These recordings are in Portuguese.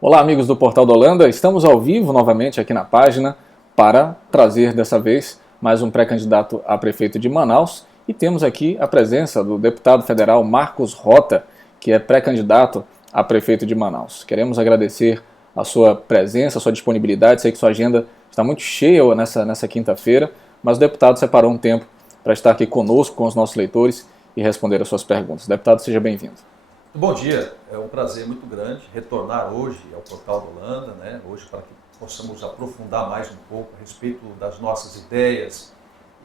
Olá, amigos do Portal da Holanda. Estamos ao vivo novamente aqui na página para trazer dessa vez mais um pré-candidato a prefeito de Manaus. E temos aqui a presença do deputado federal Marcos Rota, que é pré-candidato a prefeito de Manaus. Queremos agradecer a sua presença, a sua disponibilidade. Sei que sua agenda está muito cheia nessa quinta-feira, mas o deputado separou um tempo para estar aqui conosco, com os nossos leitores e responder as suas perguntas. Deputado, seja bem-vindo. Bom dia, é um prazer muito grande retornar hoje ao Portal da Holanda, hoje para que possamos aprofundar mais um pouco a respeito das nossas ideias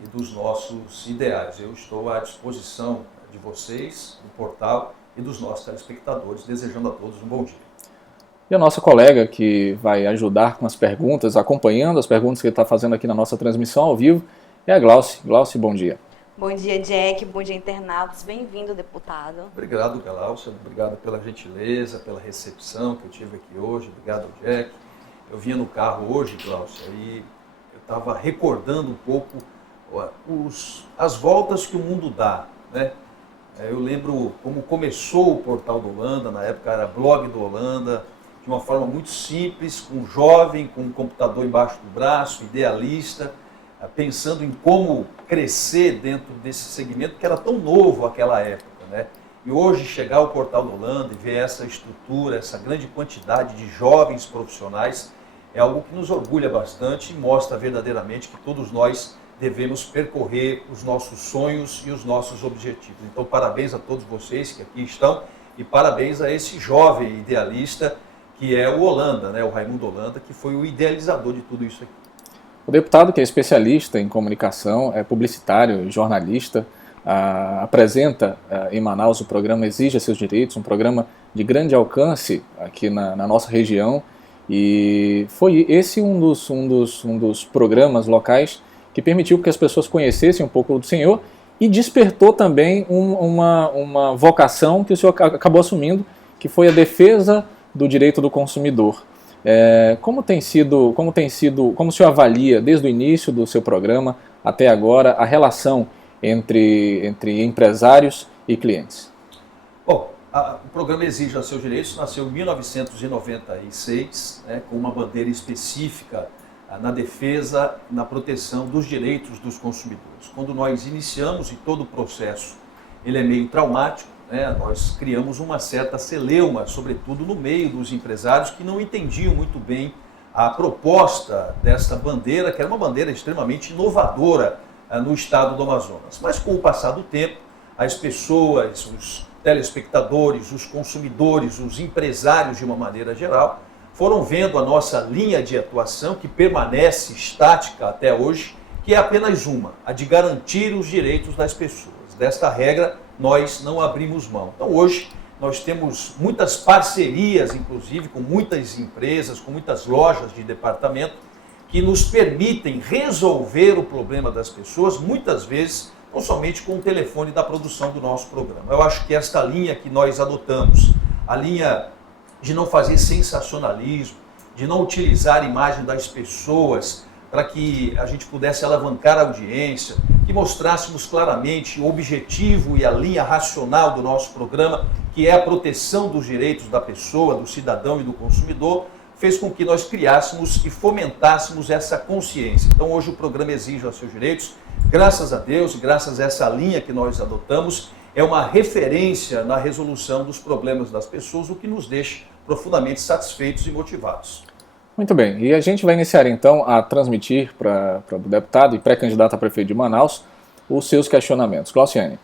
e dos nossos ideais. Eu estou à disposição de vocês, do portal e dos nossos telespectadores, desejando a todos um bom dia. E a nossa colega que vai ajudar com as perguntas, acompanhando as perguntas que ele está fazendo aqui na nossa transmissão ao vivo, é a Glauci. Glauci, bom dia. Bom dia, Jack. Bom dia, internautas. Bem-vindo, deputado. Obrigado, Glaucia. Obrigado pela gentileza, pela recepção que eu tive aqui hoje. Obrigado, Jack. Eu vinha no carro hoje, Glaucia, e eu estava recordando um pouco as voltas que o mundo dá, né? Eu lembro como começou o Portal do Holanda, na época era blog do Holanda, de uma forma muito simples, com um jovem, com um computador embaixo do braço, idealista, pensando em como crescer dentro desse segmento que era tão novo naquela época, né? E hoje chegar ao Portal do Holanda e ver essa estrutura, essa grande quantidade de jovens profissionais, é algo que nos orgulha bastante e mostra verdadeiramente que todos nós devemos percorrer os nossos sonhos e os nossos objetivos. Então, parabéns a todos vocês que aqui estão e parabéns a esse jovem idealista que é o Holanda, né? O Raimundo Holanda, que foi o idealizador de tudo isso aqui. O deputado, que é especialista em comunicação, é publicitário, jornalista, apresenta em Manaus o programa Exija Seus Direitos, um programa de grande alcance aqui na nossa região, e foi esse um dos programas locais que permitiu que as pessoas conhecessem um pouco do senhor e despertou também uma vocação que o senhor acabou assumindo, que foi a defesa do direito do consumidor. Como o senhor avalia desde o início do seu programa até agora a relação entre empresários e clientes? Bom, o programa Exija Seus Direitos nasceu em 1996, com uma bandeira específica na defesa, na proteção dos direitos dos consumidores. Quando nós iniciamos, e todo o processo ele é meio traumático, nós criamos uma certa celeuma, sobretudo no meio dos empresários que não entendiam muito bem a proposta dessa bandeira, que era uma bandeira extremamente inovadora no estado do Amazonas. Mas com o passar do tempo, as pessoas, os telespectadores, os consumidores, os empresários de uma maneira geral, foram vendo a nossa linha de atuação, que permanece estática até hoje, que é apenas uma, a de garantir os direitos das pessoas. Desta regra, nós não abrimos mão. Então hoje nós temos muitas parcerias, inclusive com muitas empresas, com muitas lojas de departamento, que nos permitem resolver o problema das pessoas, muitas vezes, não somente com o telefone da produção do nosso programa. Eu acho que esta linha que nós adotamos, a linha de não fazer sensacionalismo, de não utilizar a imagem das pessoas para que a gente pudesse alavancar a audiência, que mostrássemos claramente o objetivo e a linha racional do nosso programa, que é a proteção dos direitos da pessoa, do cidadão e do consumidor, fez com que nós criássemos e fomentássemos essa consciência. Então hoje o programa Exija Seus Direitos, graças a Deus, graças a essa linha que nós adotamos, é uma referência na resolução dos problemas das pessoas, o que nos deixa profundamente satisfeitos e motivados. Muito bem, e a gente vai iniciar então a transmitir para o deputado e pré-candidato a prefeito de Manaus os seus questionamentos. Glauciane.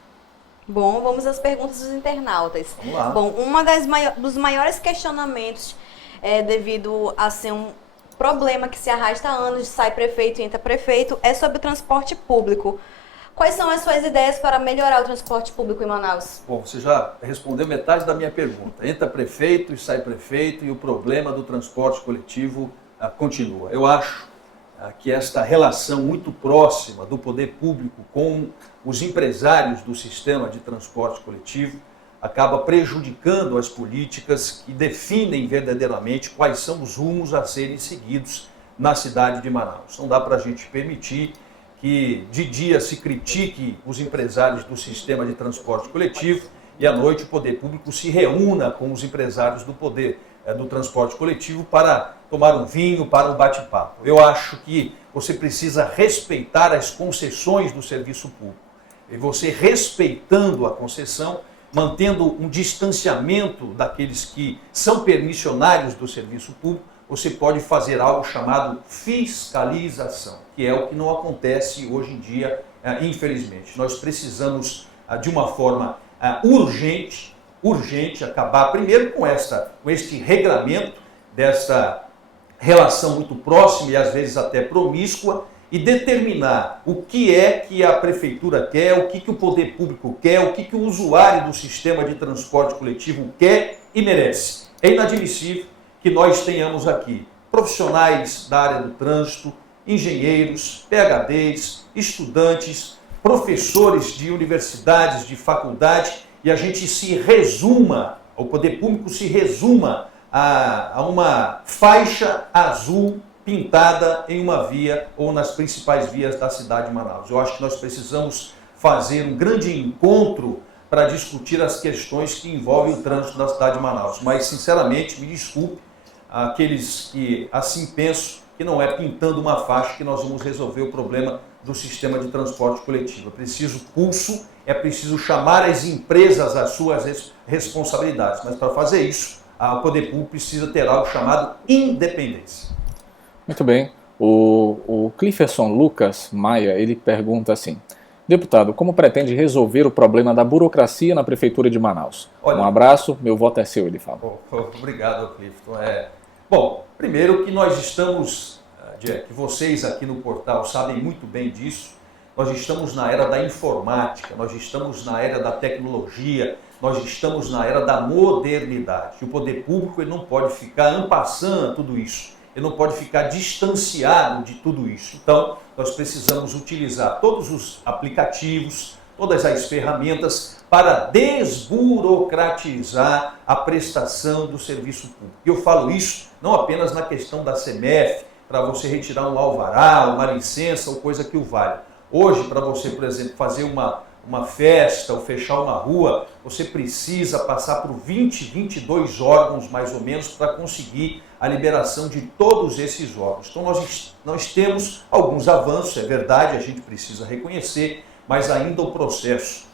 Bom, vamos às perguntas dos internautas. Vamos lá. Bom, dos maiores questionamentos devido a ser um problema que se arrasta há anos, sai prefeito e entra prefeito, é sobre o transporte público. Quais são as suas ideias para melhorar o transporte público em Manaus? Bom, você já respondeu metade da minha pergunta. Entra prefeito e sai prefeito e o problema do transporte coletivo continua. Eu acho que esta relação muito próxima do poder público com os empresários do sistema de transporte coletivo acaba prejudicando as políticas que definem verdadeiramente quais são os rumos a serem seguidos na cidade de Manaus. Não dá para a gente permitir que de dia se critique os empresários do sistema de transporte coletivo e à noite o poder público se reúna com os empresários do poder do transporte coletivo para tomar um vinho, para um bate-papo. Eu acho que você precisa respeitar as concessões do serviço público. E você respeitando a concessão, mantendo um distanciamento daqueles que são permissionários do serviço público, você pode fazer algo chamado fiscalização, que é o que não acontece hoje em dia, infelizmente. Nós precisamos, de uma forma urgente, acabar primeiro com este regramento, dessa relação muito próxima e às vezes até promíscua, e determinar o que é que a prefeitura quer, o que o poder público quer, o que o usuário do sistema de transporte coletivo quer e merece. É inadmissível que nós tenhamos aqui profissionais da área do trânsito, engenheiros, PhDs, estudantes, professores de universidades, de faculdade, e a gente se resuma, o poder público se resuma a uma faixa azul pintada em uma via ou nas principais vias da cidade de Manaus. Eu acho que nós precisamos fazer um grande encontro para discutir as questões que envolvem o trânsito da cidade de Manaus. Mas, sinceramente, me desculpe aqueles que assim pensam que não é pintando uma faixa que nós vamos resolver o problema do sistema de transporte coletivo. É preciso pulso, é preciso chamar as empresas às suas responsabilidades. Mas para fazer isso, o poder público precisa ter algo chamado independência. Muito bem. O Clifferson Lucas Maia, ele pergunta assim: deputado, como pretende resolver o problema da burocracia na Prefeitura de Manaus? Olha, um abraço, meu voto é seu, ele fala. Obrigado, Clifton. Bom, primeiro que nós estamos, Jack, vocês aqui no portal sabem muito bem disso, nós estamos na era da informática, nós estamos na era da tecnologia, nós estamos na era da modernidade. E o poder público ele não pode ficar en passant tudo isso. Ele não pode ficar distanciado de tudo isso. Então, nós precisamos utilizar todos os aplicativos, todas as ferramentas para desburocratizar a prestação do serviço público. E eu falo isso não apenas na questão da CEMEF, para você retirar um alvará, uma licença ou coisa que o valha. Hoje, para você, por exemplo, fazer uma festa ou fechar uma rua, você precisa passar por 22 órgãos, mais ou menos, para conseguir a liberação de todos esses órgãos. Então, nós temos alguns avanços, é verdade, a gente precisa reconhecer, mas ainda o processo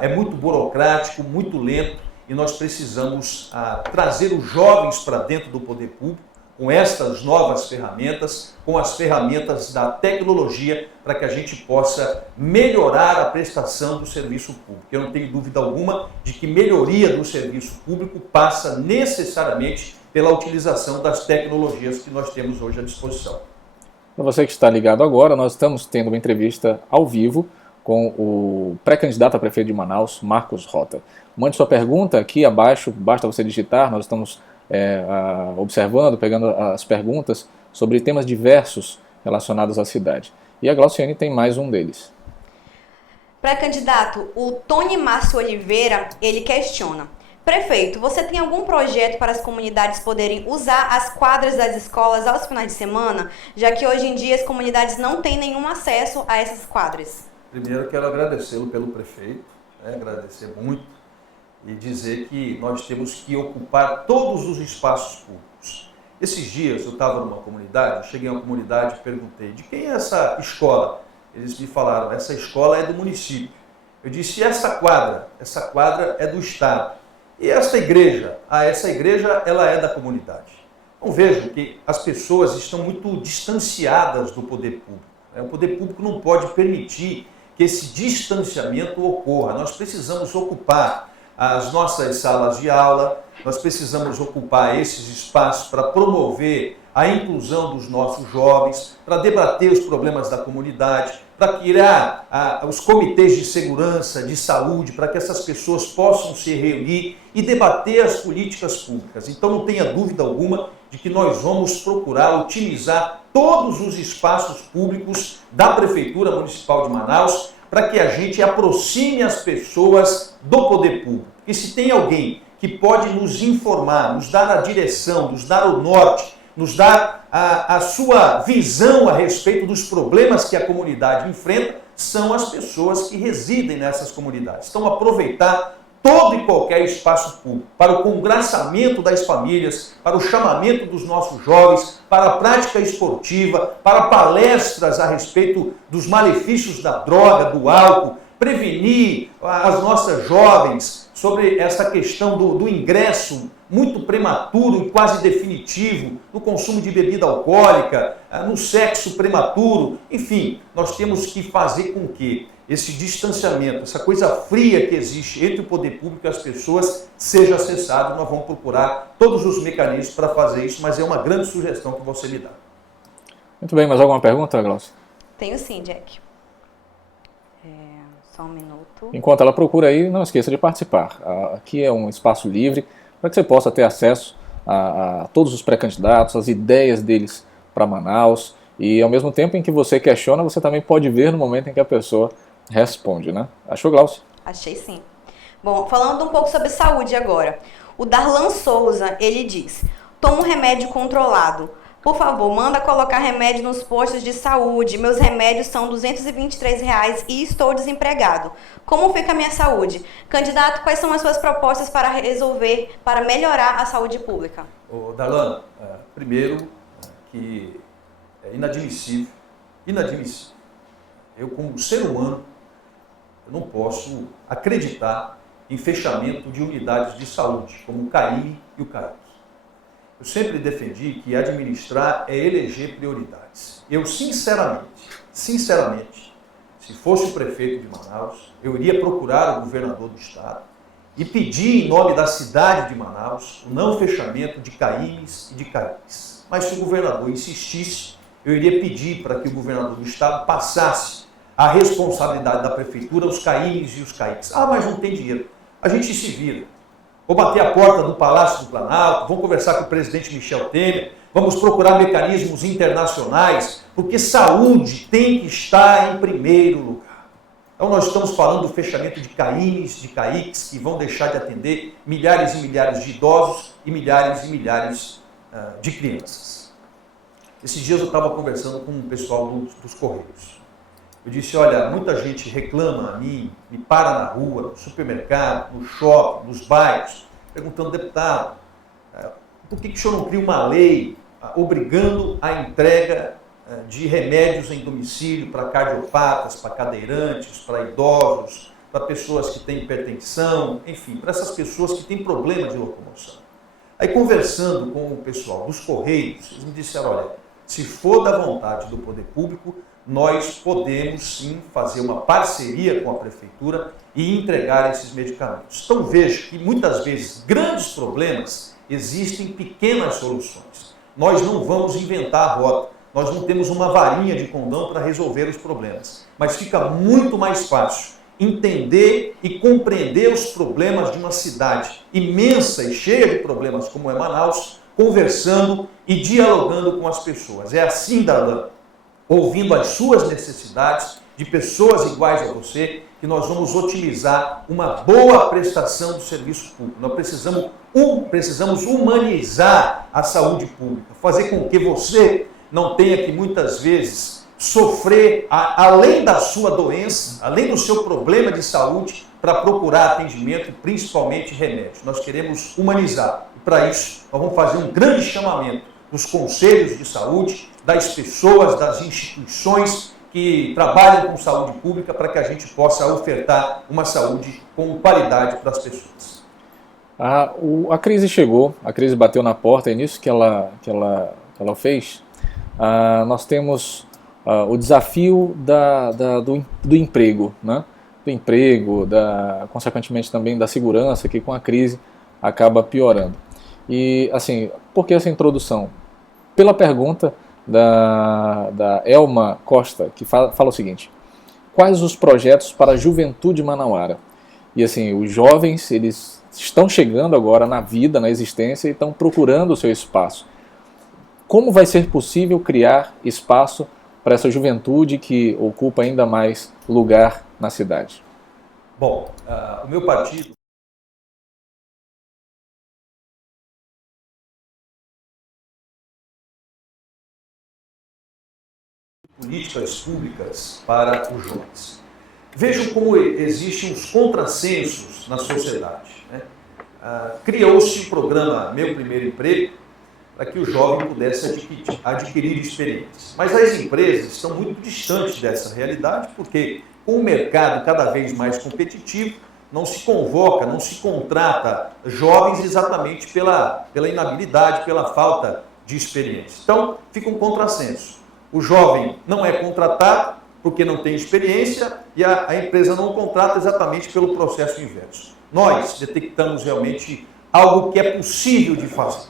é muito burocrático, muito lento, e nós precisamos trazer os jovens para dentro do poder público, com estas novas ferramentas, com as ferramentas da tecnologia, para que a gente possa melhorar a prestação do serviço público. Eu não tenho dúvida alguma de que melhoria do serviço público passa necessariamente pela utilização das tecnologias que nós temos hoje à disposição. Para você que está ligado agora, nós estamos tendo uma entrevista ao vivo com o pré-candidato a prefeito de Manaus, Marcos Rota. Mande sua pergunta aqui abaixo, basta você digitar, nós estamos observando, pegando as perguntas sobre temas diversos relacionados à cidade. E a Glauciane tem mais um deles. Pré-candidato, o Tony Márcio Oliveira, ele questiona: prefeito, você tem algum projeto para as comunidades poderem usar as quadras das escolas aos finais de semana, já que hoje em dia as comunidades não têm nenhum acesso a essas quadras? Primeiro, quero agradecê-lo pelo prefeito, agradecer muito, e dizer que nós temos que ocupar todos os espaços públicos. Esses dias eu estava numa comunidade, cheguei a uma comunidade e perguntei: de quem é essa escola? Eles me falaram: essa escola é do município. Eu disse: e essa quadra? Essa quadra é do Estado. E essa igreja? Essa igreja ela é da comunidade. Então vejam que as pessoas estão muito distanciadas do poder público. O poder público não pode permitir que esse distanciamento ocorra. Nós precisamos ocupar as nossas salas de aula, nós precisamos ocupar esses espaços para promover a inclusão dos nossos jovens, para debater os problemas da comunidade, para criar os comitês de segurança, de saúde, para que essas pessoas possam se reunir e debater as políticas públicas. Então não tenha dúvida alguma de que nós vamos procurar utilizar todos os espaços públicos da Prefeitura Municipal de Manaus para que a gente aproxime as pessoas do poder público. E se tem alguém que pode nos informar, nos dar a direção, nos dar o norte, nos dar a sua visão a respeito dos problemas que a comunidade enfrenta, são as pessoas que residem nessas comunidades. Então, aproveitar todo e qualquer espaço público, para o congraçamento das famílias, para o chamamento dos nossos jovens, para a prática esportiva, para palestras a respeito dos malefícios da droga, do álcool, prevenir as nossas jovens sobre essa questão do ingresso muito prematuro e quase definitivo no consumo de bebida alcoólica, no sexo prematuro. Enfim, nós temos que fazer com que esse distanciamento, essa coisa fria que existe entre o poder público e as pessoas seja acessado. Nós vamos procurar todos os mecanismos para fazer isso, mas é uma grande sugestão que você me dá. Muito bem, mais alguma pergunta, Glaucia? Tenho sim, Jack. Só um minuto. Enquanto ela procura aí, não esqueça de participar. Aqui é um espaço livre para que você possa ter acesso a todos os pré-candidatos, as ideias deles para Manaus, e ao mesmo tempo em que você questiona, você também pode ver no momento em que a pessoa responde, né? Achou, Glaucia? Achei sim. Bom, falando um pouco sobre saúde agora. O Darlan Souza, ele diz: toma um remédio controlado. Por favor, manda colocar remédio nos postos de saúde. Meus remédios são R$ 223 e estou desempregado. Como fica a minha saúde? Candidato, quais são as suas propostas para resolver, para melhorar a saúde pública? Darlan, primeiro que é inadmissível, eu como ser humano, eu não posso acreditar em fechamento de unidades de saúde, como o CAIME e o CAIC. Eu sempre defendi que administrar é eleger prioridades. Eu, sinceramente, se fosse o prefeito de Manaus, eu iria procurar o governador do estado e pedir, em nome da cidade de Manaus, o não fechamento de CAIMES e de CAICs. Mas se o governador insistisse, eu iria pedir para que o governador do estado passasse a responsabilidade da prefeitura aos CAIMES e os CAICs. Ah, mas não tem dinheiro. A gente se vira. Vou bater a porta do Palácio do Planalto, vamos conversar com o presidente Michel Temer, vamos procurar mecanismos internacionais, porque saúde tem que estar em primeiro lugar. Então nós estamos falando do fechamento de CAIMES, de CAICs, que vão deixar de atender milhares e milhares de idosos e milhares de crianças. Esses dias eu estava conversando com o pessoal dos Correios. Eu disse, olha, muita gente reclama a mim, me para na rua, no supermercado, no shopping, nos bairros, perguntando, deputado, por que o senhor não cria uma lei obrigando a entrega de remédios em domicílio para cardiopatas, para cadeirantes, para idosos, para pessoas que têm hipertensão, enfim, para essas pessoas que têm problema de locomoção. Aí, conversando com o pessoal dos Correios, eles me disseram, olha, se for da vontade do poder público, nós podemos sim fazer uma parceria com a prefeitura e entregar esses medicamentos. Então veja que muitas vezes grandes problemas existem pequenas soluções. Nós não vamos inventar a roda, nós não temos uma varinha de condão para resolver os problemas, mas fica muito mais fácil entender e compreender os problemas de uma cidade imensa e cheia de problemas como é Manaus, conversando e dialogando com as pessoas. É assim, Darlan, ouvindo as suas necessidades, de pessoas iguais a você, que nós vamos otimizar uma boa prestação do serviço público. Nós precisamos humanizar a saúde pública, fazer com que você não tenha que muitas vezes sofrer, além da sua doença, além do seu problema de saúde, para procurar atendimento, principalmente remédios. Nós queremos humanizar. E para isso, nós vamos fazer um grande chamamento dos conselhos de saúde, das pessoas, das instituições que trabalham com saúde pública para que a gente possa ofertar uma saúde com qualidade para as pessoas. A crise chegou, a crise bateu na porta, é nisso que ela fez. Nós temos o desafio do emprego, né? Do emprego, consequentemente também da segurança, que com a crise acaba piorando. E assim, por que essa introdução? Pela pergunta da Elma Costa, que fala o seguinte: quais os projetos para a juventude manauara? E assim, os jovens, eles estão chegando agora na vida, na existência, e estão procurando o seu espaço. Como vai ser possível criar espaço para essa juventude que ocupa ainda mais lugar na cidade? Bom, o meu partido políticas públicas para os jovens. Vejam como existem os contrassensos na sociedade, né? Criou-se o programa Meu Primeiro Emprego para que o jovem pudesse adquirir experiências. Mas as empresas estão muito distantes dessa realidade, porque com o mercado cada vez mais competitivo, não se convoca, não se contrata jovens exatamente pela inabilidade, pela falta de experiência. Então, fica um contrassenso. O jovem não é contratado porque não tem experiência e a empresa não contrata exatamente pelo processo inverso. Nós detectamos realmente algo que é possível de fazer.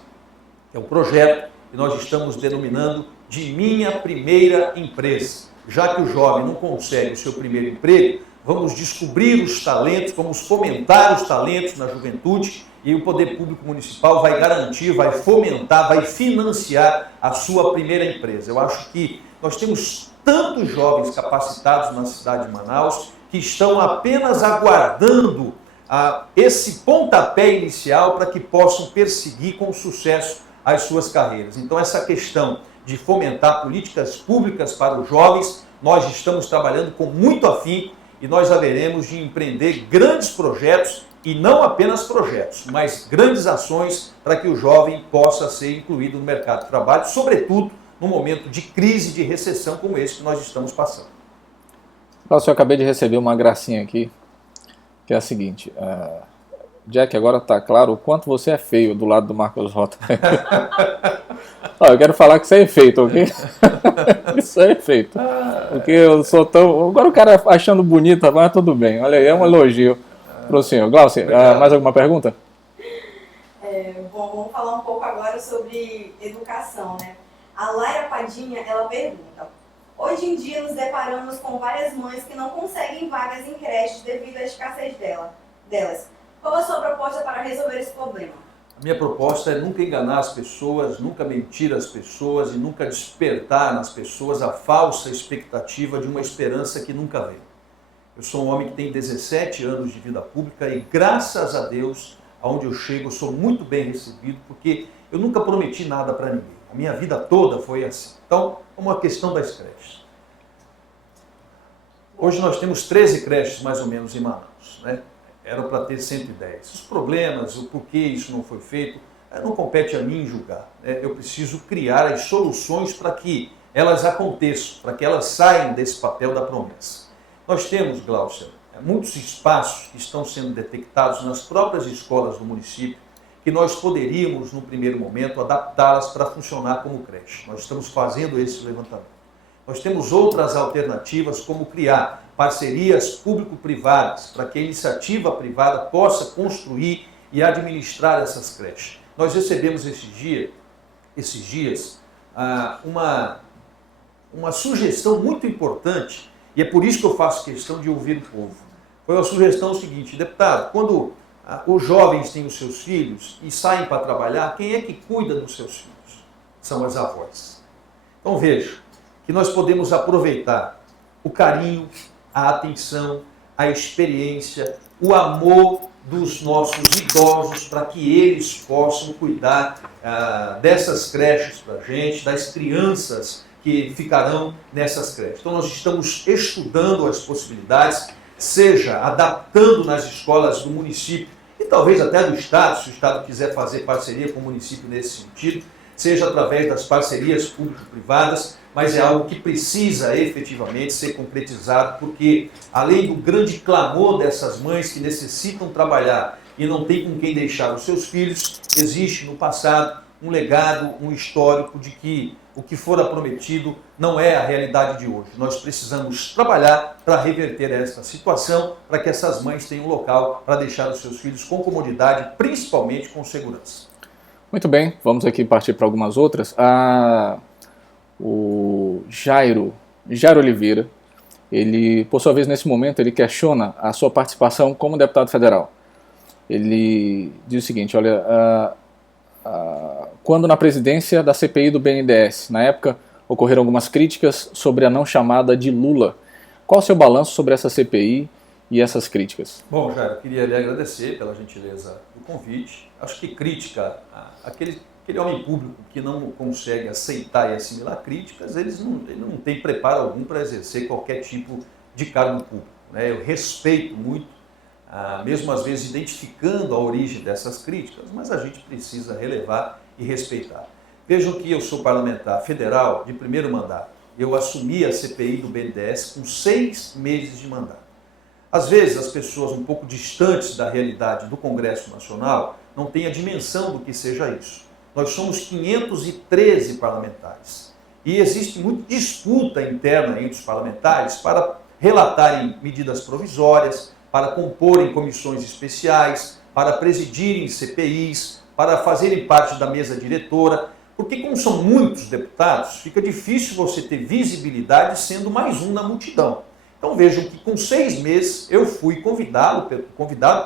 É um projeto que nós estamos denominando de Minha Primeira Empresa. Já que o jovem não consegue o seu primeiro emprego, vamos descobrir os talentos, vamos fomentar os talentos na juventude e o poder público municipal vai garantir, vai fomentar, vai financiar a sua primeira empresa. Eu acho que nós temos tantos jovens capacitados na cidade de Manaus que estão apenas aguardando esse pontapé inicial para que possam perseguir com sucesso as suas carreiras. Então, essa questão de fomentar políticas públicas para os jovens, nós estamos trabalhando com muito afinco e nós haveremos de empreender grandes projetos e não apenas projetos, mas grandes ações para que o jovem possa ser incluído no mercado de trabalho, sobretudo num momento de crise, de recessão como esse que nós estamos passando. Eu acabei de receber uma gracinha aqui, que é a seguinte: Jack, agora está claro o quanto você é feio do lado do Marcos Rota. Eu quero falar que isso é efeito, ok? Isso é efeito. Porque eu sou tão... Agora o cara achando bonita, mas tudo bem. Olha aí, é um elogio para o senhor. Glaucio, mais alguma pergunta? Bom, vamos falar um pouco agora sobre educação, né? A Laira Padinha, ela pergunta: hoje em dia nos deparamos com várias mães que não conseguem vagas em creches devido à escassez delas. Qual a sua proposta para resolver esse problema? A minha proposta é nunca enganar as pessoas, nunca mentir às pessoas e nunca despertar nas pessoas a falsa expectativa de uma esperança que nunca vem. Eu sou um homem que tem 17 anos de vida pública e, graças a Deus, aonde eu chego, eu sou muito bem recebido, porque eu nunca prometi nada para ninguém. A minha vida toda foi assim. Então, uma questão das creches. Hoje nós temos 13 creches, mais ou menos, em Manaus, né? Era para ter 110. Os problemas, o porquê isso não foi feito, não compete a mim julgar. Eu preciso criar as soluções para que elas aconteçam, para que elas saiam desse papel da promessa. Nós temos, Glaucia, muitos espaços que estão sendo detectados nas próprias escolas do município, que nós poderíamos, no primeiro momento, adaptá-las para funcionar como creche. Nós estamos fazendo esse levantamento. Nós temos outras alternativas, como criar parcerias público-privadas, para que a iniciativa privada possa construir e administrar essas creches. Nós recebemos esses dias uma sugestão muito importante, e é por isso que eu faço questão de ouvir o povo. Foi uma sugestão seguinte: deputado, quando os jovens têm os seus filhos e saem para trabalhar, quem é que cuida dos seus filhos? São as avós. Então veja que nós podemos aproveitar o carinho, a atenção, a experiência, o amor dos nossos idosos para que eles possam cuidar dessas creches para a gente, das crianças que ficarão nessas creches. Então nós estamos estudando as possibilidades, seja adaptando nas escolas do município e talvez até do Estado, se o Estado quiser fazer parceria com o município nesse sentido, seja através das parcerias público-privadas, mas é algo que precisa efetivamente ser concretizado, porque além do grande clamor dessas mães que necessitam trabalhar e não tem com quem deixar os seus filhos, existe no passado um legado, um histórico de que o que fora prometido não é a realidade de hoje. Nós precisamos trabalhar para reverter essa situação, para que essas mães tenham um local para deixar os seus filhos com comodidade, principalmente com segurança. Muito bem, vamos aqui partir para algumas outras. O Jairo Oliveira, ele, por sua vez, nesse momento, ele questiona a sua participação como deputado federal. Ele diz o seguinte: olha, quando na presidência da CPI do BNDES, na época, ocorreram algumas críticas sobre a não chamada de Lula. Qual o seu balanço sobre essa CPI e essas críticas? Bom, Jairo, eu queria lhe agradecer pela gentileza do convite. Acho que crítica, aquele homem público que não consegue aceitar e assimilar críticas, ele não tem preparo algum para exercer qualquer tipo de cargo público. né? Eu respeito muito, mesmo às vezes identificando a origem dessas críticas, mas a gente precisa relevar e respeitar. Vejam que eu sou parlamentar federal de primeiro mandato. Eu assumi a CPI do BNDES com 6 meses de mandato. Às vezes as pessoas um pouco distantes da realidade do Congresso Nacional não têm a dimensão do que seja isso. Nós somos 513 parlamentares e existe muita disputa interna entre os parlamentares para relatarem medidas provisórias, para comporem comissões especiais, para presidirem CPIs, para fazerem parte da mesa diretora, porque como são muitos deputados, fica difícil você ter visibilidade sendo mais um na multidão. Então vejam que com 6 meses eu fui convidado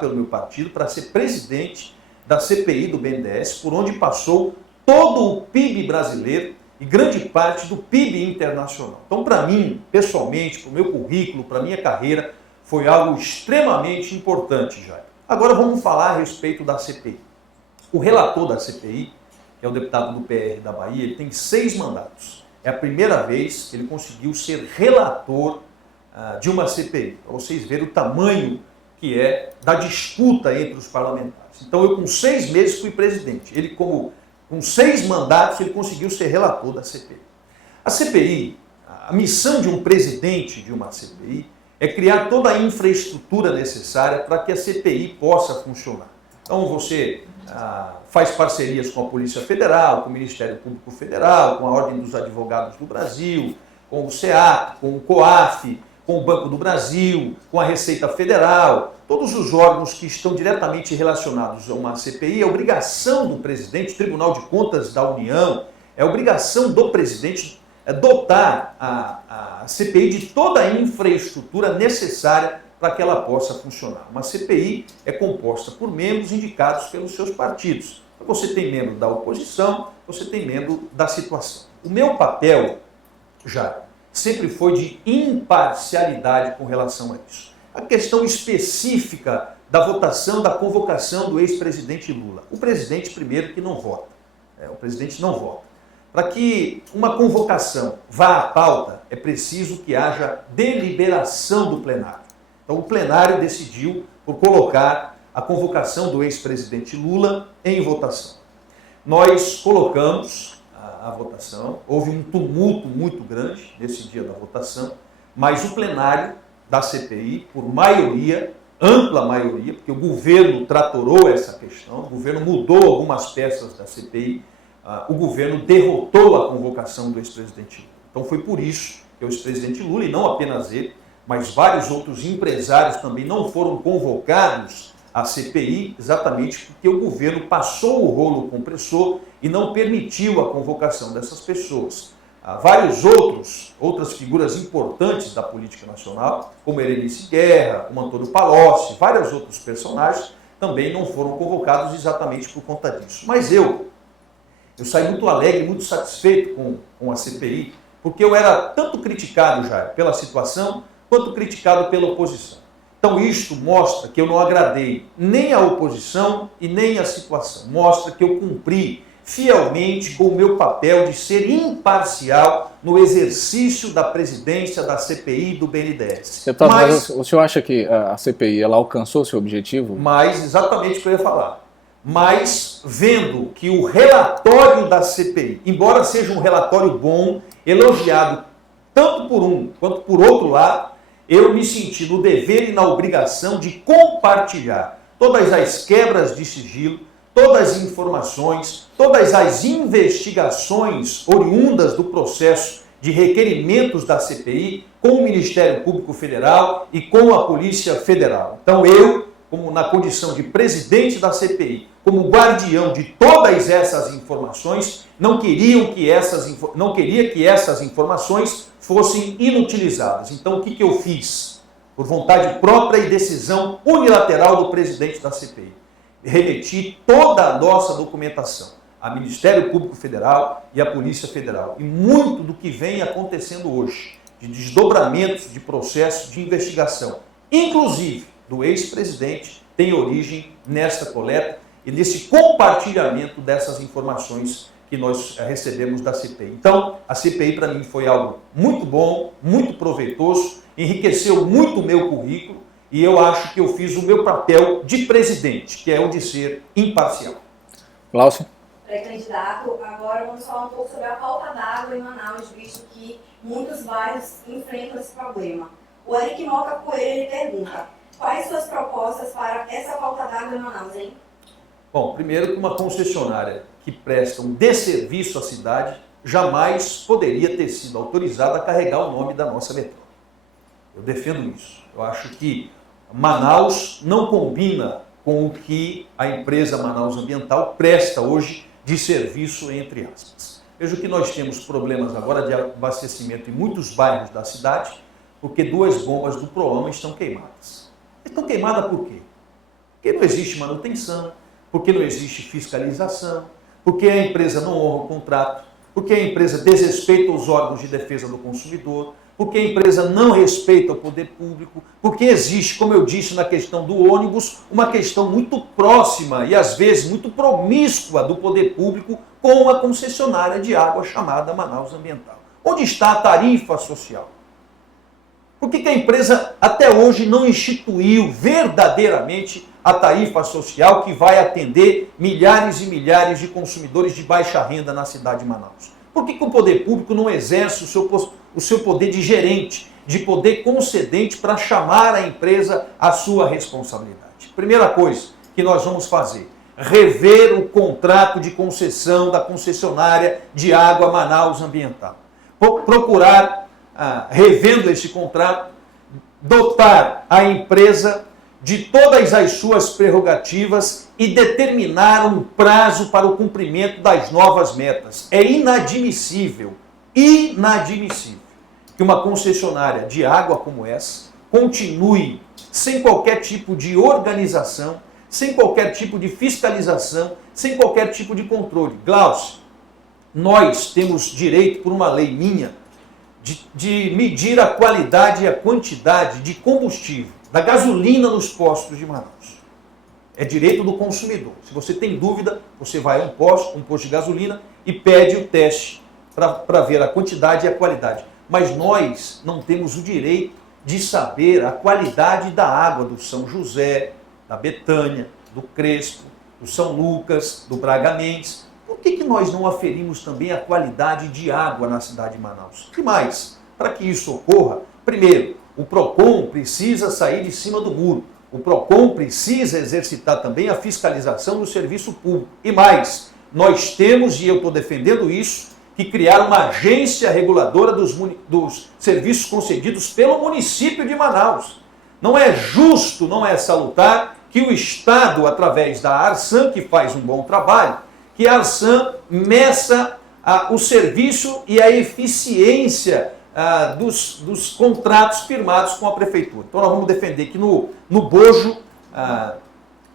pelo meu partido para ser presidente da CPI do BNDES, por onde passou todo o PIB brasileiro e grande parte do PIB internacional. Então para mim, pessoalmente, para o meu currículo, para a minha carreira, foi algo extremamente importante, Jair. Agora vamos falar a respeito da CPI. O relator da CPI, que é o deputado do PR da Bahia, ele tem 6 mandatos. É a primeira vez que ele conseguiu ser relator de uma CPI, para vocês verem o tamanho que é da disputa entre os parlamentares. Então eu com 6 meses fui presidente. Ele com 6 mandatos ele conseguiu ser relator da CPI. A CPI, a missão de um presidente de uma CPI é criar toda a infraestrutura necessária para que a CPI possa funcionar. Então você faz parcerias com a Polícia Federal, com o Ministério Público Federal, com a Ordem dos Advogados do Brasil, com o SEAP, com o COAF, com o Banco do Brasil, com a Receita Federal, todos os órgãos que estão diretamente relacionados a uma CPI. É obrigação do presidente, Tribunal de Contas da União, é obrigação do presidente dotar a CPI de toda a infraestrutura necessária para que ela possa funcionar. Uma CPI é composta por membros indicados pelos seus partidos. Você tem membro da oposição, você tem membro da situação. O meu papel, já sempre foi de imparcialidade com relação a isso. A questão específica da votação, da convocação do ex-presidente Lula. O presidente, primeiro, que não vota. O presidente não vota. Para que uma convocação vá à pauta, é preciso que haja deliberação do plenário. Então, o plenário decidiu por colocar a convocação do ex-presidente Lula em votação. Nós colocamos a votação, houve um tumulto muito grande nesse dia da votação, mas o plenário da CPI, por maioria, ampla maioria, porque o governo tratorou essa questão, o governo mudou algumas peças da CPI, o governo derrotou a convocação do ex-presidente Lula. Então foi por isso que o ex-presidente Lula, e não apenas ele, mas vários outros empresários também não foram convocados à CPI, exatamente porque o governo passou o rolo compressor e não permitiu a convocação dessas pessoas. Vários outras figuras importantes da política nacional, como Erenice Guerra, como Antônio Palocci, vários outros personagens, também não foram convocados exatamente por conta disso. Mas eu saí muito alegre, muito satisfeito com a CPI, porque eu era tanto criticado já pela situação, quanto criticado pela oposição. Então isto mostra que eu não agradei nem a oposição e nem a situação. Mostra que eu cumpri fielmente com o meu papel de ser imparcial no exercício da presidência da CPI do BNDES. Deputado, mas o senhor acha que a CPI ela alcançou seu objetivo? Mas, exatamente o que eu ia falar. Mas, vendo que o relatório da CPI, embora seja um relatório bom, elogiado tanto por um quanto por outro lado, eu me senti no dever e na obrigação de compartilhar todas as quebras de sigilo, todas as informações, todas as investigações oriundas do processo de requerimentos da CPI com o Ministério Público Federal e com a Polícia Federal. Então eu, como na condição de presidente da CPI, como guardião de todas essas informações, não queria que essas informações fossem inutilizadas. Então o que eu fiz? Por vontade própria e decisão unilateral do presidente da CPI. Remeti toda a nossa documentação ao Ministério Público Federal e à Polícia Federal. E muito do que vem acontecendo hoje, de desdobramentos de processos de investigação, inclusive do ex-presidente, tem origem nesta coleta e nesse compartilhamento dessas informações que nós recebemos da CPI. Então, a CPI para mim foi algo muito bom, muito proveitoso, enriqueceu muito o meu currículo e eu acho que eu fiz o meu papel de presidente, que é o de ser imparcial. Glaucio? Pré-candidato, agora vamos falar um pouco sobre a falta d'água em Manaus, visto que muitos bairros enfrentam esse problema. O Eric Moca Coelho, ele pergunta, quais suas propostas para essa falta d'água em Manaus, hein? Bom, primeiro que uma concessionária que presta um desserviço à cidade jamais poderia ter sido autorizada a carregar o nome da nossa metrópole. Eu defendo isso. Eu acho que Manaus não combina com o que a empresa Manaus Ambiental presta hoje de serviço, entre aspas. Vejo que nós temos problemas agora de abastecimento em muitos bairros da cidade, porque 2 bombas do Proama estão queimadas. Estão queimadas por quê? Porque não existe manutenção, porque não existe fiscalização, porque a empresa não honra o contrato, porque a empresa desrespeita os órgãos de defesa do consumidor, porque a empresa não respeita o poder público, porque existe, como eu disse na questão do ônibus, uma questão muito próxima e às vezes muito promíscua do poder público com a concessionária de água chamada Manaus Ambiental. Onde está a tarifa social? Por que a empresa até hoje não instituiu verdadeiramente a tarifa social que vai atender milhares e milhares de consumidores de baixa renda na cidade de Manaus? Por que o poder público não exerce o seu poder de gerente, de poder concedente para chamar a empresa à sua responsabilidade? Primeira coisa que nós vamos fazer, rever o contrato de concessão da concessionária de água Manaus Ambiental. Procurar, revendo esse contrato, dotar a empresa de todas as suas prerrogativas e determinar um prazo para o cumprimento das novas metas. É inadmissível que uma concessionária de água como essa continue sem qualquer tipo de organização, sem qualquer tipo de fiscalização, sem qualquer tipo de controle. Glaucio, nós temos direito, por uma lei minha, de medir a qualidade e a quantidade de combustível, da gasolina nos postos de Manaus. É direito do consumidor. Se você tem dúvida, você vai a um posto de gasolina e pede o teste para ver a quantidade e a qualidade. Mas nós não temos o direito de saber a qualidade da água do São José, da Betânia, do Crespo, do São Lucas, do Braga Mendes. Por que nós não aferimos também a qualidade de água na cidade de Manaus? E mais, para que isso ocorra, primeiro, o PROCON precisa sair de cima do muro. O PROCON precisa exercitar também a fiscalização do serviço público. E mais, nós temos, e eu estou defendendo isso, que criar uma agência reguladora dos serviços concedidos pelo município de Manaus. Não é justo, não é salutar que o Estado, através da Arsan, que faz um bom trabalho, que a Arsan meça o serviço e a eficiência dos contratos firmados com a Prefeitura. Então nós vamos defender que no bojo,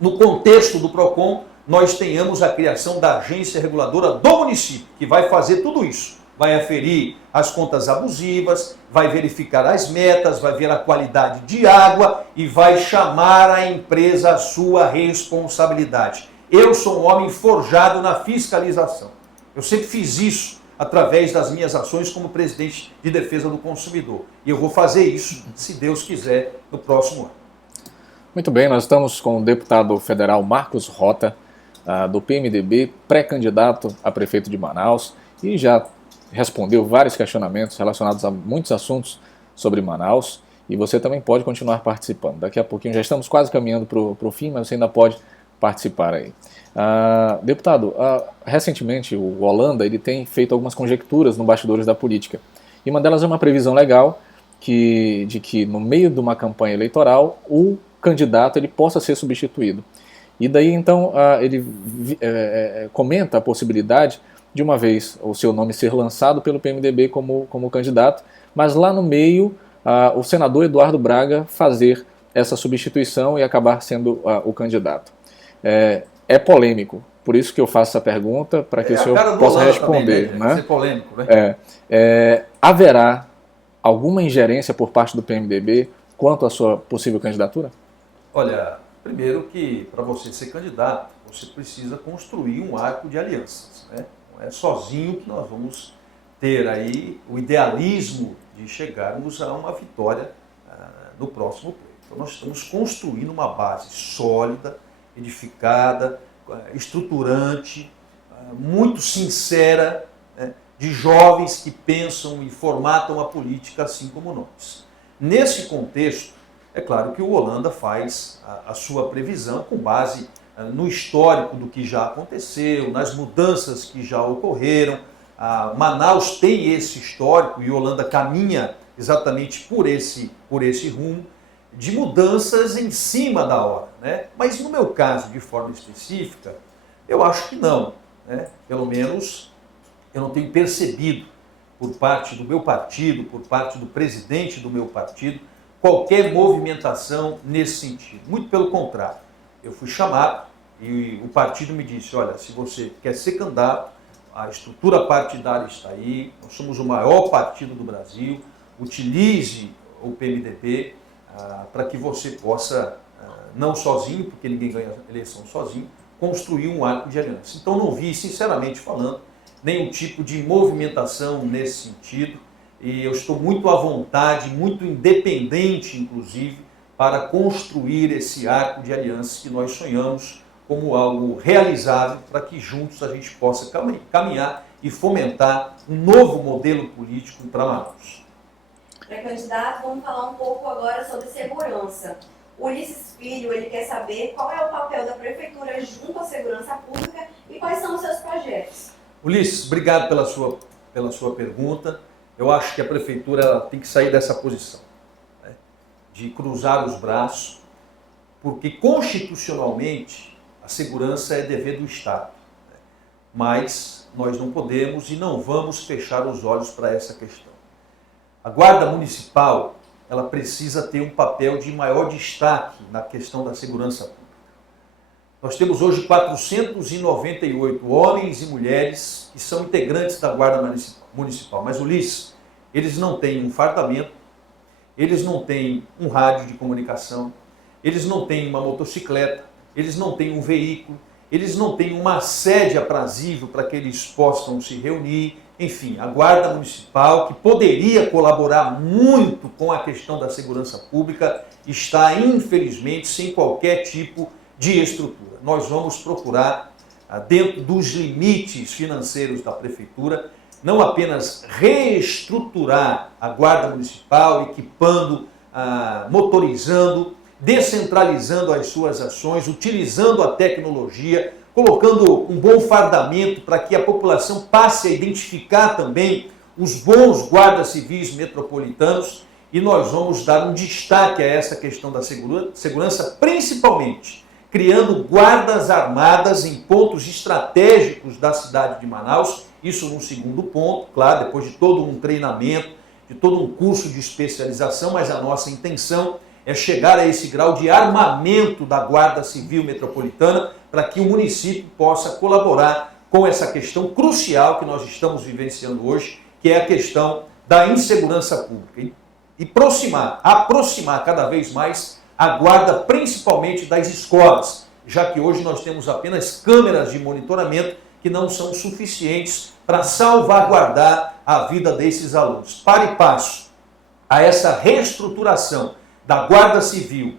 no contexto do PROCON, nós tenhamos a criação da agência reguladora do município, que vai fazer tudo isso. Vai aferir as contas abusivas, vai verificar as metas, vai ver a qualidade de água e vai chamar a empresa à sua responsabilidade. Eu sou um homem forjado na fiscalização. Eu sempre fiz isso através das minhas ações como presidente de defesa do consumidor. E eu vou fazer isso, se Deus quiser, no próximo ano. Muito bem, nós estamos com o deputado federal Marcos Rota, do PMDB, pré-candidato a prefeito de Manaus, e já respondeu vários questionamentos relacionados a muitos assuntos sobre Manaus, e você também pode continuar participando. Daqui a pouquinho, já estamos quase caminhando para o fim, mas você ainda pode participar aí. Deputado, recentemente o Holanda ele tem feito algumas conjecturas no bastidores da política, e uma delas é uma previsão legal de que no meio de uma campanha eleitoral o candidato ele possa ser substituído. E daí então ele comenta a possibilidade de uma vez o seu nome ser lançado pelo PMDB como candidato, mas lá no meio o senador Eduardo Braga fazer essa substituição e acabar sendo o candidato. É polêmico, por isso que eu faço essa pergunta, para que o senhor possa responder. Também, né? Ser polêmico, né? Haverá alguma ingerência por parte do PMDB quanto à sua possível candidatura? Olha, primeiro que para você ser candidato, você precisa construir um arco de alianças, né? Não é sozinho que nós vamos ter aí o idealismo de chegarmos a uma vitória no próximo pleito. Então nós estamos construindo uma base sólida, edificada, estruturante, muito sincera, né, de jovens que pensam e formatam a política assim como nós. Nesse contexto, é claro que o Holanda faz a sua previsão com base no histórico do que já aconteceu, nas mudanças que já ocorreram. Manaus tem esse histórico e Holanda caminha exatamente por esse rumo de mudanças em cima da hora, né? Mas no meu caso, de forma específica, eu acho que não, né? Pelo menos eu não tenho percebido por parte do meu partido, por parte do presidente do meu partido, qualquer movimentação nesse sentido. Muito pelo contrário, eu fui chamado e o partido me disse, olha, se você quer ser candidato, a estrutura partidária está aí, nós somos o maior partido do Brasil, utilize o PMDB para que você possa, não sozinho, porque ninguém ganha eleição sozinho, construir um arco de aliança. Então não vi, sinceramente falando, nenhum tipo de movimentação nesse sentido, e eu estou muito à vontade, muito independente, inclusive, para construir esse arco de aliança que nós sonhamos como algo realizável para que juntos a gente possa caminhar e fomentar um novo modelo político para Manaus. Pré-candidato, vamos falar um pouco agora sobre segurança. O Ulisses Filho, ele quer saber qual é o papel da Prefeitura junto à segurança pública e quais são os seus projetos. Ulisses, obrigado pela sua pergunta. Eu acho que a Prefeitura tem que sair dessa posição, né, de cruzar os braços, porque constitucionalmente a segurança é dever do Estado, né, mas nós não podemos e não vamos fechar os olhos para essa questão. A Guarda Municipal, ela precisa ter um papel de maior destaque na questão da segurança pública. Nós temos hoje 498 homens e mulheres que são integrantes da Guarda Municipal. Mas, Ulisses, eles não têm um fardamento, eles não têm um rádio de comunicação, eles não têm uma motocicleta, eles não têm um veículo, eles não têm uma sede aprazível para que eles possam se reunir. Enfim, a Guarda Municipal, que poderia colaborar muito com a questão da segurança pública, está, infelizmente, sem qualquer tipo de estrutura. Nós vamos procurar, dentro dos limites financeiros da Prefeitura, não apenas reestruturar a Guarda Municipal, equipando, motorizando, descentralizando as suas ações, utilizando a tecnologia, colocando um bom fardamento para que a população passe a identificar também os bons guardas civis metropolitanos, e nós vamos dar um destaque a essa questão da segurança, principalmente criando guardas armadas em pontos estratégicos da cidade de Manaus, isso num segundo ponto, claro, depois de todo um treinamento, de todo um curso de especialização, mas a nossa intenção é chegar a esse grau de armamento da Guarda Civil Metropolitana para que o município possa colaborar com essa questão crucial que nós estamos vivenciando hoje, que é a questão da insegurança pública. E aproximar cada vez mais a guarda, principalmente das escolas, já que hoje nós temos apenas câmeras de monitoramento que não são suficientes para salvaguardar a vida desses alunos. Para e passo a essa reestruturação da Guarda Civil,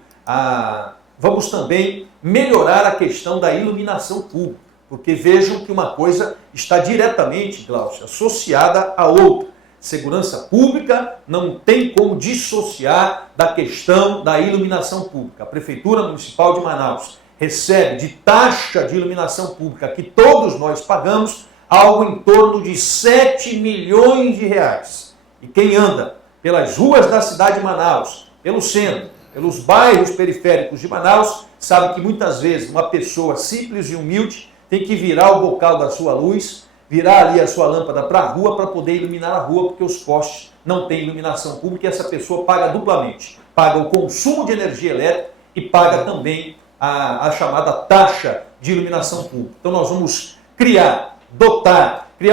vamos também melhorar a questão da iluminação pública, porque vejam que uma coisa está diretamente, Glaucio, associada à outra. Segurança pública não tem como dissociar da questão da iluminação pública. A Prefeitura Municipal de Manaus recebe de taxa de iluminação pública que todos nós pagamos algo em torno de 7 milhões de reais. E quem anda pelas ruas da cidade de Manaus, pelo centro, pelos bairros periféricos de Manaus, sabe que muitas vezes uma pessoa simples e humilde tem que virar o bocal da sua luz, virar ali a sua lâmpada para a rua para poder iluminar a rua, porque os postes não têm iluminação pública e essa pessoa paga duplamente. Paga o consumo de energia elétrica e paga também a chamada taxa de iluminação pública. Então nós vamos criar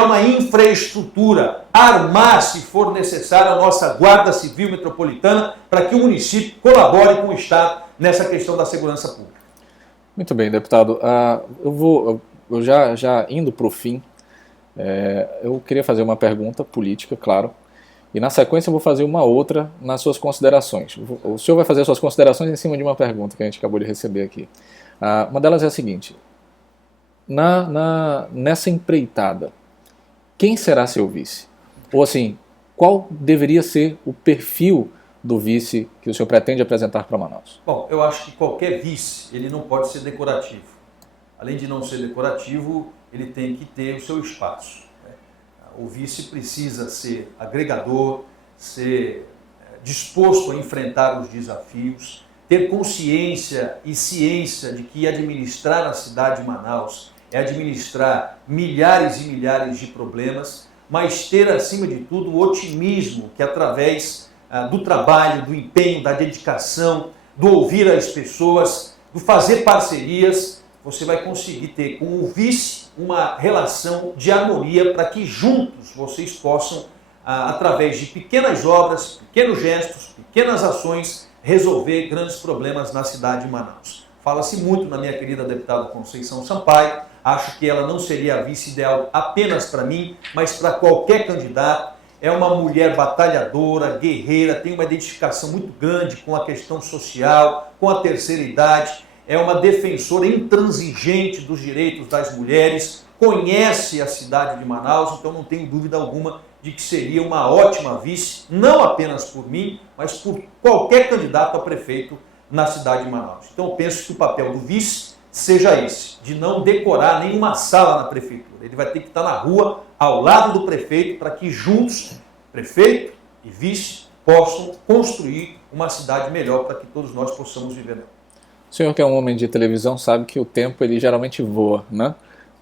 uma infraestrutura, armar, se for necessário, a nossa Guarda Civil Metropolitana para que o município colabore com o Estado nessa questão da segurança pública. Muito bem, deputado. Eu já indo para o fim, eu queria fazer uma pergunta política, claro, e na sequência eu vou fazer uma outra nas suas considerações. O senhor vai fazer suas considerações em cima de uma pergunta que a gente acabou de receber aqui. Uma delas é a seguinte: nessa empreitada, quem será seu vice? Ou assim, qual deveria ser o perfil do vice que o senhor pretende apresentar para Manaus? Bom, eu acho que qualquer vice, ele não pode ser decorativo. Além de não ser decorativo, ele tem que ter o seu espaço. O vice precisa ser agregador, ser disposto a enfrentar os desafios, ter consciência e ciência de que administrar a cidade de Manaus é administrar milhares e milhares de problemas, mas ter, acima de tudo, o otimismo que, através do trabalho, do empenho, da dedicação, do ouvir as pessoas, do fazer parcerias, você vai conseguir ter com o vice uma relação de harmonia para que juntos vocês possam, através de pequenas obras, pequenos gestos, pequenas ações, resolver grandes problemas na cidade de Manaus. Fala-se muito na minha querida deputada Conceição Sampaio, acho que ela não seria a vice ideal apenas para mim, mas para qualquer candidato. É uma mulher batalhadora, guerreira, tem uma identificação muito grande com a questão social, com a terceira idade, é uma defensora intransigente dos direitos das mulheres, conhece a cidade de Manaus, então não tenho dúvida alguma de que seria uma ótima vice, não apenas por mim, mas por qualquer candidato a prefeito na cidade de Manaus. Então eu penso que o papel do vice seja esse, de não decorar nenhuma sala na prefeitura. Ele vai ter que estar na rua, ao lado do prefeito, para que juntos, prefeito e vice, possam construir uma cidade melhor para que todos nós possamos viver nela. O senhor que é um homem de televisão sabe que o tempo ele geralmente voa, né?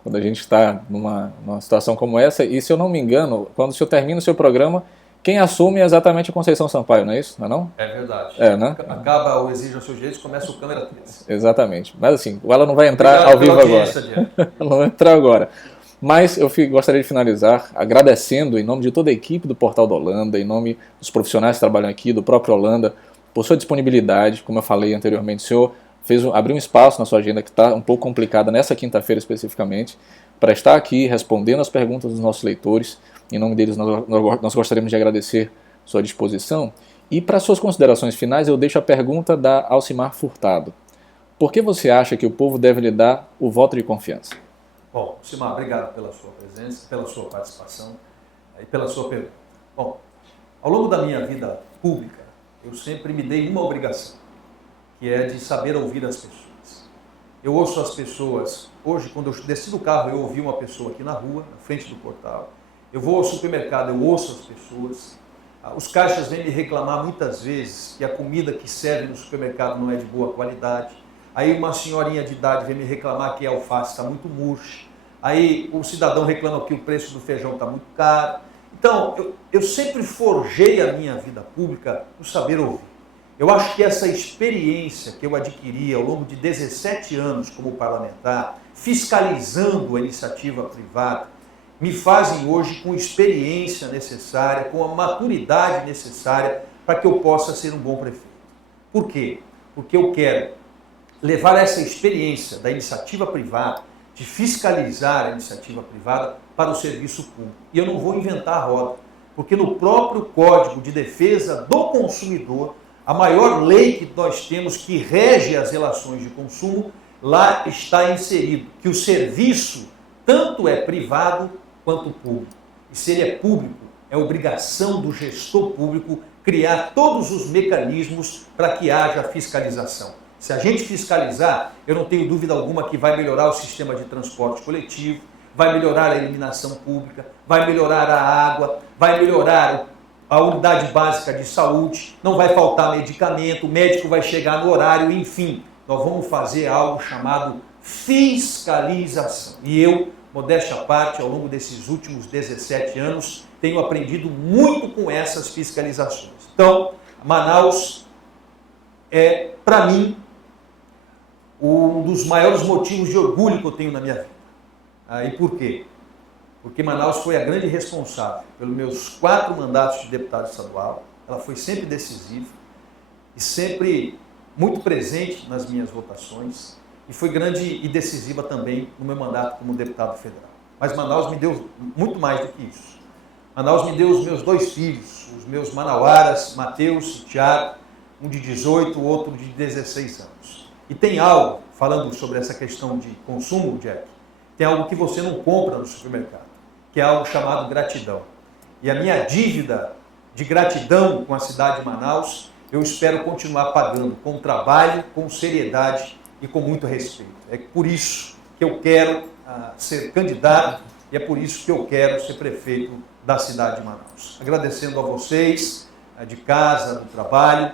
Quando a gente está numa situação como essa, e se eu não me engano, quando o senhor termina o seu programa, quem assume é exatamente a Conceição Sampaio, não é isso? Não é não? É verdade. É, né? Acaba o Exija Seus Direitos, começa o Câmera 3. Exatamente. Mas assim, ela não vai entrar ao vivo agora. Ela não vai entrar agora. Mas eu gostaria de finalizar agradecendo em nome de toda a equipe do Portal da Holanda, em nome dos profissionais que trabalham aqui, do próprio Holanda, por sua disponibilidade. Como eu falei anteriormente, o senhor abriu um espaço na sua agenda que está um pouco complicada nessa quinta-feira especificamente, para estar aqui respondendo as perguntas dos nossos leitores. Em nome deles, nós gostaríamos de agradecer sua disposição. E para suas considerações finais, eu deixo a pergunta da Alcimar Furtado. Por que você acha que o povo deve lhe dar o voto de confiança? Bom, Alcimar, obrigado pela sua presença, pela sua participação e pela sua pergunta. Bom, ao longo da minha vida pública, eu sempre me dei uma obrigação, que é de saber ouvir as pessoas. Eu ouço as pessoas, hoje quando eu desci do carro, eu ouvi uma pessoa aqui na rua, na frente do portal. Eu vou ao supermercado, eu ouço as pessoas. Os caixas vêm me reclamar muitas vezes que a comida que serve no supermercado não é de boa qualidade. Aí uma senhorinha de idade vem me reclamar que a alface está muito murcha. Aí o cidadão reclama que o preço do feijão está muito caro. Então, eu sempre forjei a minha vida pública no saber ouvir. Eu acho que essa experiência que eu adquiri ao longo de 17 anos como parlamentar, fiscalizando a iniciativa privada, me fazem hoje com experiência necessária, com a maturidade necessária para que eu possa ser um bom prefeito. Por quê? Porque eu quero levar essa experiência da iniciativa privada, de fiscalizar a iniciativa privada para o serviço público. E eu não vou inventar a roda, porque no próprio Código de Defesa do Consumidor, a maior lei que nós temos que rege as relações de consumo, lá está inserido que o serviço tanto é privado quanto público. E se ele é público, é obrigação do gestor público criar todos os mecanismos para que haja fiscalização. Se a gente fiscalizar, eu não tenho dúvida alguma que vai melhorar o sistema de transporte coletivo, vai melhorar a iluminação pública, vai melhorar a água, vai melhorar a unidade básica de saúde, não vai faltar medicamento, o médico vai chegar no horário, enfim, nós vamos fazer algo chamado fiscalização. E eu, modéstia à parte, ao longo desses últimos 17 anos, tenho aprendido muito com essas fiscalizações. Então, Manaus é, para mim, um dos maiores motivos de orgulho que eu tenho na minha vida. E por quê? Porque Manaus foi a grande responsável pelos meus 4 mandatos de deputado estadual. Ela foi sempre decisiva e sempre muito presente nas minhas votações e foi grande e decisiva também no meu mandato como deputado federal. Mas Manaus me deu muito mais do que isso. Manaus me deu os meus 2 filhos, os meus manauaras, Mateus e Tiago, um de 18, o outro de 16 anos. E tem algo, falando sobre essa questão de consumo, Jack, tem algo que você não compra no supermercado, que é algo chamado gratidão. E a minha dívida de gratidão com a cidade de Manaus, eu espero continuar pagando com trabalho, com seriedade e com muito respeito. É por isso que eu quero ser candidato e é por isso que eu quero ser prefeito da cidade de Manaus. Agradecendo a vocês, de casa, do trabalho,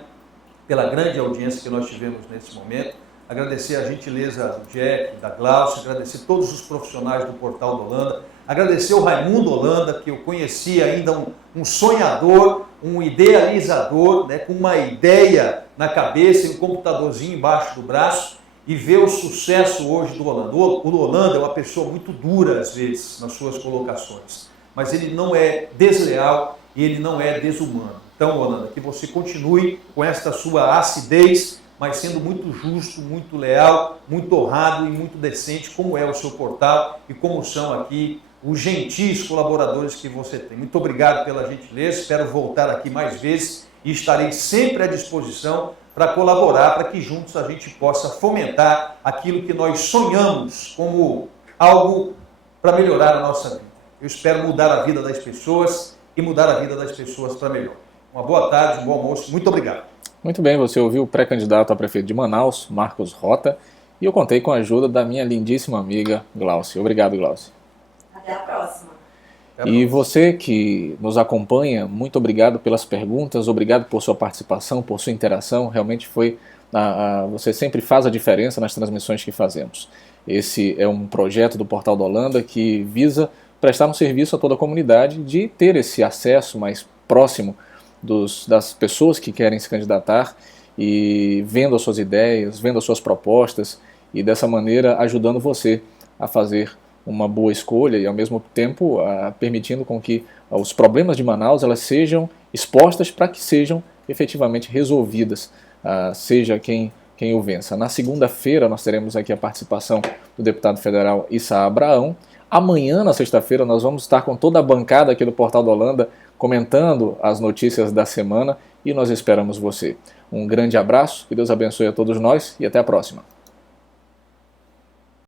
pela grande audiência que nós tivemos nesse momento. Agradecer a gentileza do Jack, da Glaucia, agradecer todos os profissionais do Portal do Holanda, agradecer o Raimundo Holanda, que eu conheci ainda um sonhador, um idealizador, né, com uma ideia na cabeça e um computadorzinho embaixo do braço, e ver o sucesso hoje do Holanda. O Holanda é uma pessoa muito dura, às vezes, nas suas colocações, mas ele não é desleal e ele não é desumano. Então, Holanda, que você continue com esta sua acidez, mas sendo muito justo, muito leal, muito honrado e muito decente, como é o seu portal e como são aqui os gentis colaboradores que você tem. Muito obrigado pela gentileza, espero voltar aqui mais vezes e estarei sempre à disposição para colaborar, para que juntos a gente possa fomentar aquilo que nós sonhamos como algo para melhorar a nossa vida. Eu espero mudar a vida das pessoas e mudar a vida das pessoas para melhor. Uma boa tarde, um bom almoço, muito obrigado. Muito bem, você ouviu o pré-candidato a prefeito de Manaus, Marcos Rota, e eu contei com a ajuda da minha lindíssima amiga Glaucia. Obrigado, Glaucia. Até a próxima. E você que nos acompanha, muito obrigado pelas perguntas, obrigado por sua participação, por sua interação. Realmente você sempre faz a diferença nas transmissões que fazemos. Esse é um projeto do Portal do Holanda que visa prestar um serviço a toda a comunidade de ter esse acesso mais próximo das pessoas que querem se candidatar e vendo as suas ideias, vendo as suas propostas e dessa maneira ajudando você a fazer uma boa escolha e ao mesmo tempo permitindo com que os problemas de Manaus elas sejam expostas para que sejam efetivamente resolvidas, seja quem o vença. Na segunda-feira nós teremos aqui a participação do deputado federal Issa Abraão. Amanhã, na sexta-feira, nós vamos estar com toda a bancada aqui do Portal do Holanda comentando as notícias da semana e nós esperamos você. Um grande abraço, que Deus abençoe a todos nós e até a próxima.